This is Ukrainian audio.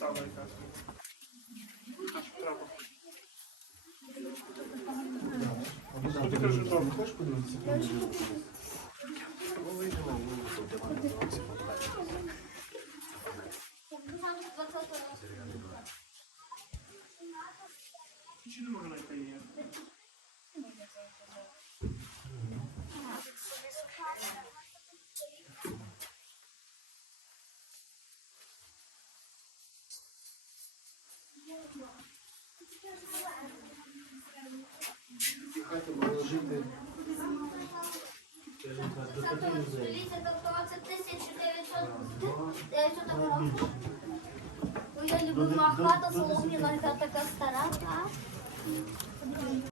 сала якась. Так, що треба. Ти кажеш, добре, хочеш подивитися? Чи не можна знайти її? Хати мали жити. Століття, тобто це 1900 року. Моя любима хата солом'яна, така стара.